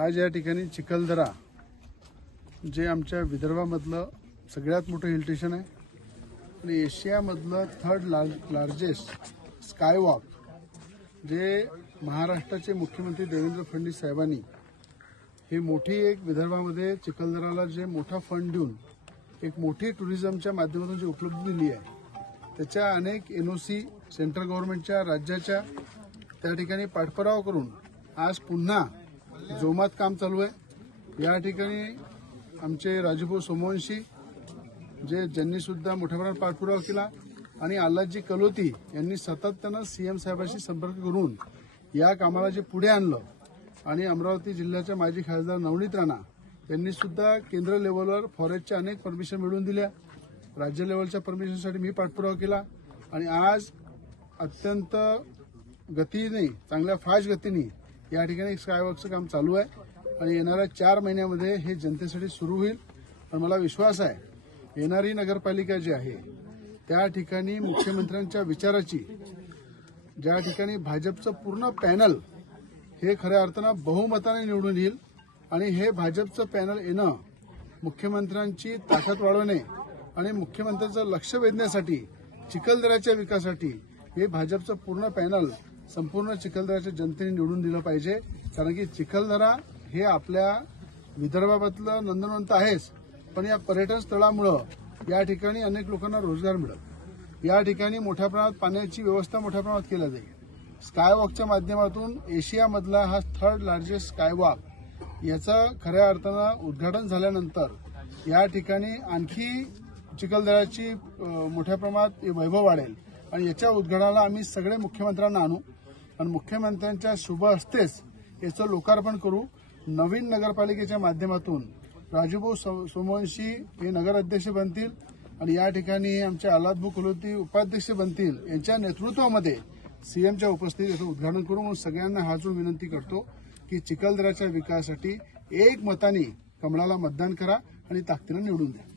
आज या ठिकाणी चिखलदरा जे आमच्या विदर्भामधलं सगळ्यात मोठं हिल स्टेशन आहे आणि एशियामधलं थर्ड लार्जेस्ट स्कायवॉक जे महाराष्ट्राचे मुख्यमंत्री देवेंद्र फडणवीस साहेबांनी ही मोठी एक विदर्भामध्ये चिखलदराला जे मोठा फंड देऊन एक मोठी टुरिझमच्या माध्यमातून जी उपलब्धी दिली आहे त्याच्या अनेक एनओसी सेंट्रल गव्हर्नमेंटच्या राज्याच्या त्या ठिकाणी पाठपुरावा करून आज पुन्हा जोमात काम चालू आहे। या ठिकाणी आमचे राजूभाऊ सोमवंशी ज्यांनी सुद्धा मोठ्या प्रमाणात पाठपुरावा केला आणि आल्हादजी कलोती यांनी सातत्यानं सीएम साहेबांशी संपर्क करून या कामाला जे पुढे आणलं आणि अमरावती जिल्ह्याच्या माजी खासदार नवनीत राणा यांनी सुद्धा केंद्र लेव्हलवर फॉरेस्टच्या अनेक परमिशन मिळवून दिल्या। राज्य लेव्हलच्या परमिशनसाठी मी पाठपुरावा केला आणि आज अत्यंत गतीने चांगल्या फास्ट गतीने या ठिकाणी स्कायवॉकचं काम चालू आहे आणि येणाऱ्या 4 महिन्यामध्ये हे जनतेसाठी सुरू होईल। पण मला विश्वास आहे येणारी नगरपालिका जी आहे त्या ठिकाणी मुख्यमंत्र्यांच्या विचाराची ज्या ठिकाणी भाजपचं पूर्ण पॅनल हे खऱ्या अर्थानं बहुमताने निवडून येईल आणि हे भाजपचं पॅनल येणं मुख्यमंत्र्यांची ताकद वाढवणे आणि मुख्यमंत्र्यांचं लक्ष वेधण्यासाठी चिखलदऱ्याच्या विकासासाठी हे भाजपचं पूर्ण पॅनल संपूर्ण चिखलदऱ्याच्या जनतेने निवडून दिलं पाहिजे। कारण की चिखलदरा हे आपल्या विदर्भातलं नंदनवंत आहेच, पण या पर्यटन स्थळामुळे या ठिकाणी अनेक लोकांना रोजगार मिळेल। या ठिकाणी मोठ्या प्रमाणात पाण्याची व्यवस्था मोठ्या प्रमाणात केली जाईल। स्कायवॉकच्या माध्यमातून एशियामधला हा थर्ड लार्जेस्ट स्कायवॉक याचं खऱ्या अर्थानं उद्घाटन झाल्यानंतर या ठिकाणी आणखी चिखलदऱ्याची मोठ्या प्रमाणात वैभव वाढेल आणि याच्या उद्घाटनाला आम्ही सगळे मुख्यमंत्र्यांना आणू आणि मुख्यमंत्र्यांच्या शुभ हस्तेच याचं लोकार्पण करू। नवीन नगरपालिकेच्या माध्यमातून राजूभाऊ सोमवंशी हे नगराध्यक्ष बनतील आणि या ठिकाणी आमचे आल्हादभाऊ कलोती उपाध्यक्ष बनतील। यांच्या नेतृत्वामध्ये सीएमच्या उपस्थितीत याचं उद्घाटन करू। म्हणून सगळ्यांना हात जोडून विनंती करतो की चिखलदऱ्याच्या विकासासाठी एक मताने कमळाला मतदान करा आणि ताकदीने निवडून द्या।